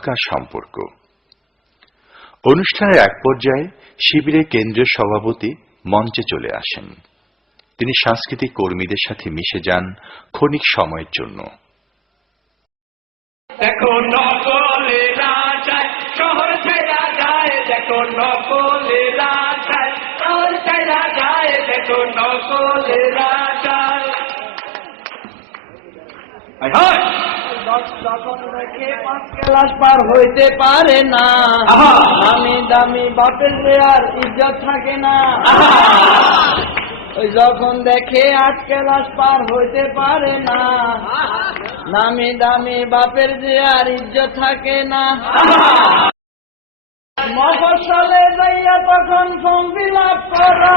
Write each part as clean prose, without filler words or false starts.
চমৎকার সম্পর্ক। অনুষ্ঠানের এক পর্যায়ে শিবিরের কেন্দ্রীয় সভাপতি মঞ্চে চলে আসেন। তিনি সাংস্কৃতিক কর্মীদের সাথে মিশে যান ক্ষণিক সময়ের জন্য। দেখো নকলেরা যায় শহর ছেড়া যায়, দেখো নকলেরা যায় শহর ছেড়া যায়, দেখো নকলেরা যায়। যখন দেখে 5 ক্লাস পার হইতে পারে না, দামি দামি বাপের আর ইজ্জত থাকে না। ওই যখন দেখে 8 ক্লাস পার হইতে পারে না, দামি দামি বাপের যে আর ইজ্জত থাকে না। মফস্বলে যাইয়া তখন ফর্ম ফিল আপ করা,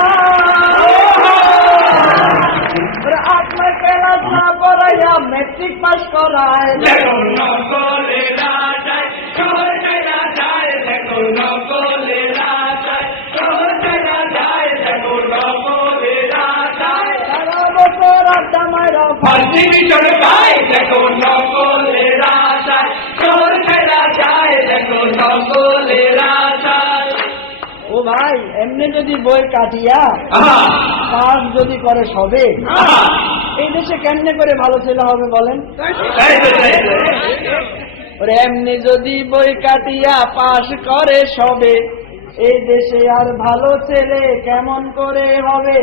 8 ক্লাস না করাইয়া মেট্রিক পাস করায়। দেখো নকলেরা যায় শহর ছেড়া যায়, দেখো নকলেরা যায় শহর ছেড়া যায়, দেখো নকলেরা যায়। 11 বছর আড্ডা মাইরা ফার্সি মিশন গায়, দেখো নকলেরা যায় শহর ছেড়া যায়, দেখো নকলেরা যায়। ও ভাই, এমনি যদি বই কাটিয়া কাজ যদি করে সবে, এই দেশে কেমনে করে ভালো ছেলে হবে বলেন? ওরে এমনি যদি বই কাটিয়া পাস করে সবে, এই দেশে আর ভালো ছেলে কেমন করে হবে?